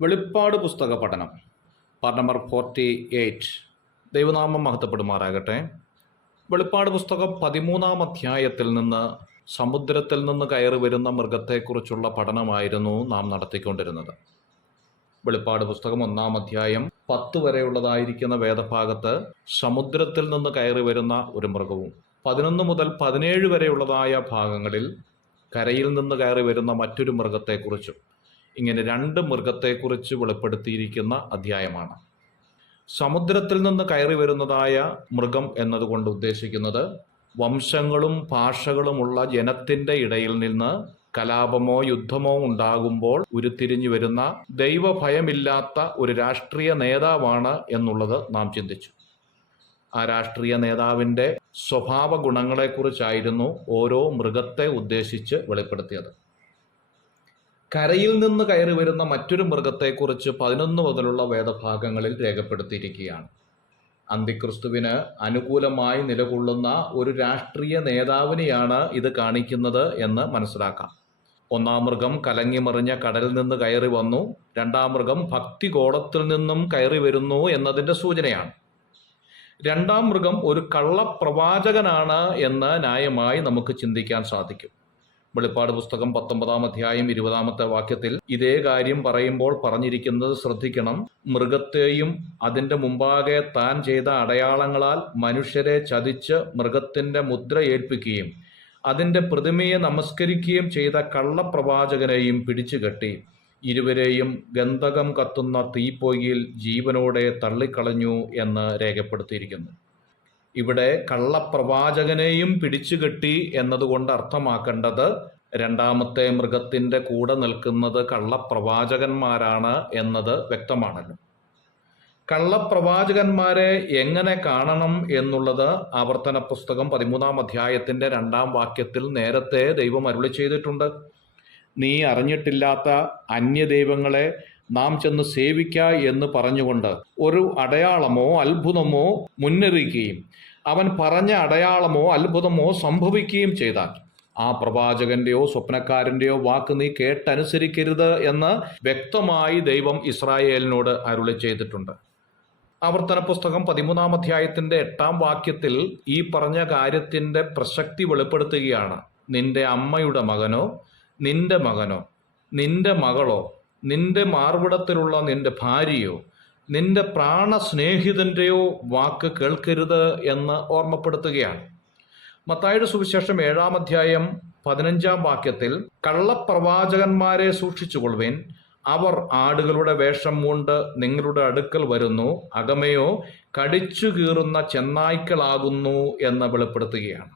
വെളിപ്പാട് പുസ്തക പഠനം പാർട്ട് നമ്പർ 48. ദൈവനാമം മഹത്വപ്പെടുമാറാകട്ടെ. വെളിപ്പാട് പുസ്തകം 13-ാം അധ്യായത്തിൽ നിന്ന് സമുദ്രത്തിൽ നിന്ന് കയറി വരുന്ന മൃഗത്തെക്കുറിച്ചുള്ള പഠനമായിരുന്നു നാം നടത്തിക്കൊണ്ടിരുന്നത്. വെളിപ്പാട് പുസ്തകം 1-ാം അധ്യായം 10 വരെയുള്ളതായിരിക്കുന്ന വേദഭാഗത്ത് സമുദ്രത്തിൽ നിന്ന് കയറി വരുന്ന ഒരു മൃഗവും 11 മുതൽ 17 വരെയുള്ളതായ ഭാഗങ്ങളിൽ കരയിൽ നിന്ന് കയറി വരുന്ന മറ്റൊരു മൃഗത്തെക്കുറിച്ചും, ഇങ്ങനെ 2 മൃഗത്തെക്കുറിച്ച് വെളിപ്പെടുത്തിയിരിക്കുന്ന അധ്യായമാണ്. സമുദ്രത്തിൽ നിന്ന് കയറി വരുന്നതായ മൃഗം എന്നതുകൊണ്ട് ഉദ്ദേശിക്കുന്നത് വംശങ്ങളും ഭാഷകളുമുള്ള ജനത്തിൻ്റെ ഇടയിൽ നിന്ന് കലാപമോ യുദ്ധമോ ഉണ്ടാകുമ്പോൾ ഉരുത്തിരിഞ്ഞു വരുന്ന ദൈവഭയമില്ലാത്ത ഒരു രാഷ്ട്രീയ നേതാവാണ് എന്നുള്ളത് നാം ചിന്തിച്ചു. ആ രാഷ്ട്രീയ നേതാവിൻ്റെ സ്വഭാവ ഗുണങ്ങളെക്കുറിച്ചായിരുന്നു ഓരോ മൃഗത്തെ ഉദ്ദേശിച്ച് വെളിപ്പെടുത്തിയത്. കരയിൽ നിന്ന് കയറി വരുന്ന മറ്റൊരു മൃഗത്തെക്കുറിച്ച് 11 മുതലുള്ള വേദഭാഗങ്ങളിൽ രേഖപ്പെടുത്തിയിരിക്കുകയാണ്. അന്തിക്രിസ്തുവിന് അനുകൂലമായി നിലകൊള്ളുന്ന ഒരു രാഷ്ട്രീയ നേതാവിനെയാണ് ഇത് കാണിക്കുന്നത് എന്ന് മനസ്സിലാക്കാം. 1-ാം മൃഗം കലങ്ങിമറിഞ്ഞ കടലിൽ നിന്ന് കയറി വന്നു. 2-ാം മൃഗം ഭക്തിഗോളത്തിൽ നിന്നും കയറി വരുന്നു എന്നതിൻ്റെ സൂചനയാണ്. 2-ാം മൃഗം ഒരു കള്ളപ്രവാചകനാണ് എന്ന് ന്യായമായി നമുക്ക് ചിന്തിക്കാൻ സാധിക്കും. വെളിപ്പാട് പുസ്തകം 19-ാം അധ്യായം 20-ാമത്തെ വാക്യത്തിൽ ഇതേ കാര്യം പറയുമ്പോൾ പറഞ്ഞിരിക്കുന്നത് ശ്രദ്ധിക്കണം. മൃഗത്തെയും അതിൻ്റെ മുമ്പാകെ താൻ ചെയ്ത അടയാളങ്ങളാൽ മനുഷ്യരെ ചതിച്ച് മൃഗത്തിൻ്റെ മുദ്ര ഏൽപ്പിക്കുകയും അതിൻ്റെ പ്രതിമയെ നമസ്കരിക്കുകയും ചെയ്ത കള്ളപ്രവാചകനെയും പിടിച്ചുകെട്ടി ഇരുവരെയും ഗന്ധകം കത്തുന്ന തീപ്പൊയ്യിൽ ജീവനോടെ തള്ളിക്കളഞ്ഞു എന്ന് രേഖപ്പെടുത്തിയിരിക്കുന്നു. ഇവിടെ കള്ളപ്രവാചകനെയും പിടിച്ചുകെട്ടി എന്നതുകൊണ്ട് അർത്ഥമാക്കേണ്ടത് 2-ാമത്തെ മൃഗത്തിൻ്റെ കൂടെ നിൽക്കുന്നത് കള്ളപ്രവാചകന്മാരാണ് എന്നത് വ്യക്തമാണല്ലോ. കള്ളപ്രവാചകന്മാരെ എങ്ങനെ കാണണം എന്നുള്ളത് ആവർത്തന പുസ്തകം 13-ാം അധ്യായത്തിൻ്റെ 2-ാം വാക്യത്തിൽ നേരത്തെ ദൈവം അരുളി ചെയ്തിട്ടുണ്ട്. നീ അറിഞ്ഞിട്ടില്ലാത്ത അന്യദൈവങ്ങളെ നാം ചെന്ന് സേവിക്ക എന്ന് പറഞ്ഞുകൊണ്ട് ഒരു അടയാളമോ അത്ഭുതമോ മുന്നറിയിക്കുകയും അവൻ പറഞ്ഞ അടയാളമോ അത്ഭുതമോ സംഭവിക്കുകയും ചെയ്താൽ ആ പ്രവാചകന്റെയോ സ്വപ്നക്കാരൻ്റെയോ വാക്ക് നീ കേട്ടനുസരിക്കരുത് എന്ന് വ്യക്തമായി ദൈവം ഇസ്രായേലിനോട് അരുളി ചെയ്തിട്ടുണ്ട്. ആവർത്തന പുസ്തകം 13-ാം അധ്യായത്തിൻ്റെ 8-ാം വാക്യത്തിൽ ഈ പറഞ്ഞ കാര്യത്തിൻ്റെ പ്രസക്തി വെളിപ്പെടുത്തുകയാണ്. നിന്റെ അമ്മയുടെ മകനോ നിന്റെ മകനോ നിന്റെ മകളോ നിന്റെ മാർവിടത്തിലുള്ള നിന്റെ ഭാര്യയോ നിന്റെ പ്രാണസ്നേഹിതൻ്റെയോ വാക്ക് കേൾക്കരുത് എന്ന് ഓർമ്മപ്പെടുത്തുകയാണ്. മത്തായിയുടെ സുവിശേഷം 7-ാം അധ്യായം 15-ാം വാക്യത്തിൽ കള്ളപ്രവാചകന്മാരെ സൂക്ഷിച്ചുകൊള്ളുവിൻ, അവർ ആടുകളുടെ വേഷം കൊണ്ട് നിങ്ങളുടെ അടുക്കൽ വരുന്നു, അകമയോ കടിച്ചു കീറുന്ന ചെന്നായ്ക്കളാകുന്നു എന്ന് വെളിപ്പെടുത്തുകയാണ്.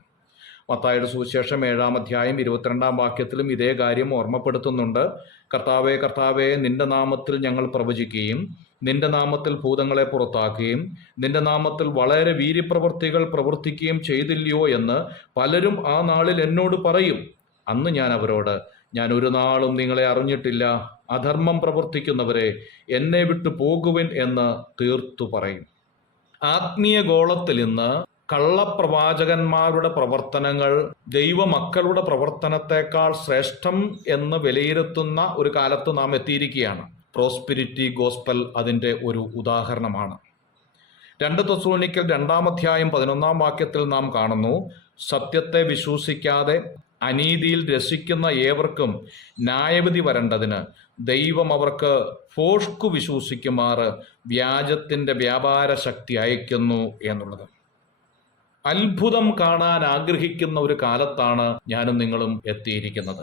മത്തായിയുടെ സുവിശേഷം 7-ാം അധ്യായം 22-ാം വാക്യത്തിലും ഇതേ കാര്യം ഓർമ്മപ്പെടുത്തുന്നുണ്ട്. കർത്താവേ കർത്താവേ, നിന്റെ നാമത്തിൽ ഞങ്ങൾ പ്രവചിക്കുകയും നിന്റെ നാമത്തിൽ ഭൂതങ്ങളെ പുറത്താക്കുകയും നിന്റെ നാമത്തിൽ വളരെ വീര്യപ്രവൃത്തികൾ പ്രവർത്തിക്കുകയും ചെയ്തില്ലയോ എന്ന് പലരും ആ നാളിൽ എന്നോട് പറയും. അന്ന് ഞാൻ അവരോട്, ഞാൻ ഒരു നാളും നിങ്ങളെ അറിഞ്ഞിട്ടില്ല, അധർമ്മം പ്രവർത്തിക്കുന്നവരെ എന്നെ വിട്ടു പോകുവിൻ എന്ന് തീർത്തു പറയും. ആത്മീയ ഗോളത്തിൽ ഇന്ന് കള്ളപ്രവാചകന്മാരുടെ പ്രവർത്തനങ്ങൾ ദൈവമക്കളുടെ പ്രവർത്തനത്തെക്കാൾ ശ്രേഷ്ഠം എന്ന് വിലയിരുത്തുന്ന ഒരു കാലത്ത് നാം എത്തിയിരിക്കുകയാണ്. പ്രോസ്പിരിറ്റി ഗോസ്പൽ അതിൻ്റെ ഒരു ഉദാഹരണമാണ്. 2 തെസ്സലോനിക്കർ 2-ാം അധ്യായം 11-ാം വാക്യത്തിൽ നാം കാണുന്നു, സത്യത്തെ വിശ്വസിക്കാതെ അനീതിയിൽ രസിക്കുന്ന ഏവർക്കും ന്യായവിധി വരേണ്ടതിന് ദൈവം അവർക്ക് ഫോഷ്കു വിശ്വസിക്കുമാറ് വ്യാജത്തിൻ്റെ വ്യാപാര ശക്തി അയക്കുന്നു എന്നുള്ളത്. അത്ഭുതം കാണാൻ ആഗ്രഹിക്കുന്ന ഒരു കാലത്താണ് ഞാനും നിങ്ങളും എത്തിയിരിക്കുന്നത്.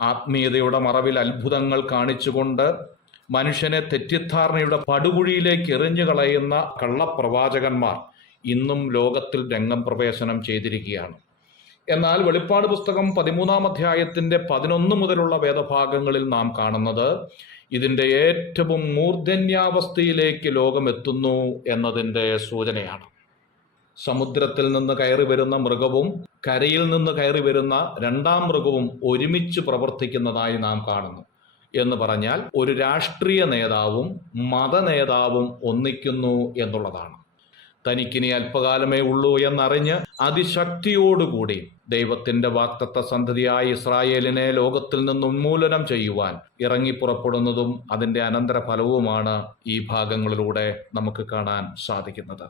ആത്മീയതയുടെ മറവിൽ അത്ഭുതങ്ങൾ കാണിച്ചുകൊണ്ട് മനുഷ്യനെ തെറ്റിദ്ധാരണയുടെ പടുകുഴിയിലേക്ക് എറിഞ്ഞു കളയുന്ന കള്ളപ്രവാചകന്മാർ ഇന്നും ലോകത്തിൽ രംഗം പ്രവേശനം ചെയ്തിരിക്കുകയാണ്. എന്നാൽ വെളിപ്പാട് പുസ്തകം 13-ാം അധ്യായത്തിൻ്റെ 11 മുതലുള്ള വേദഭാഗങ്ങളിൽ നാം കാണുന്നത് ഇതിൻ്റെ ഏറ്റവും മൂർധന്യാവസ്ഥയിലേക്ക് ലോകം എത്തുന്നു എന്നതിൻ്റെ സൂചനയാണ്. സമുദ്രത്തിൽ നിന്ന് കയറി വരുന്ന മൃഗവും കരയിൽ നിന്ന് കയറി വരുന്ന 2-ാം മൃഗവും ഒരുമിച്ച് പ്രവർത്തിക്കുന്നതായി നാം കാണുന്നു. എന്ന് പറഞ്ഞാൽ ഒരു രാഷ്ട്രീയ നേതാവും മതനേതാവും ഒന്നിക്കുന്നു എന്നുള്ളതാണ്. തനിക്കിനി അല്പകാലമേ ഉള്ളൂ എന്നറിഞ്ഞ് അതിശക്തിയോടുകൂടി ദൈവത്തിന്റെ വാഗ്ദത്ത സന്തതിയായ ഇസ്രായേലിനെ ലോകത്തിൽ നിന്ന് ഉന്മൂലനം ചെയ്യുവാൻ ഇറങ്ങിപ്പുറപ്പെടുന്നതും അതിൻ്റെ അനന്തരഫലവുമാണ് ഈ ഭാഗങ്ങളിലൂടെ നമുക്ക് കാണാൻ സാധിക്കുന്നത്.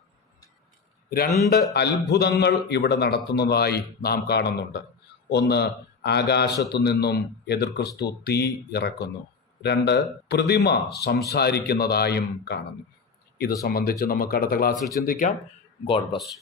2 അത്ഭുതങ്ങൾ ഇവിടെ നടത്തുന്നതായി നാം കാണുന്നുണ്ട്. ഒന്ന്, ആകാശത്തു നിന്നും എതിർക്രിസ്തു തീ ഇറക്കുന്നു. 2, പ്രതിമ സംസാരിക്കുന്നതായും കാണുന്നു. ഇത് സംബന്ധിച്ച് നമുക്ക് അടുത്ത ക്ലാസ്സിൽ ചിന്തിക്കാം. God bless you.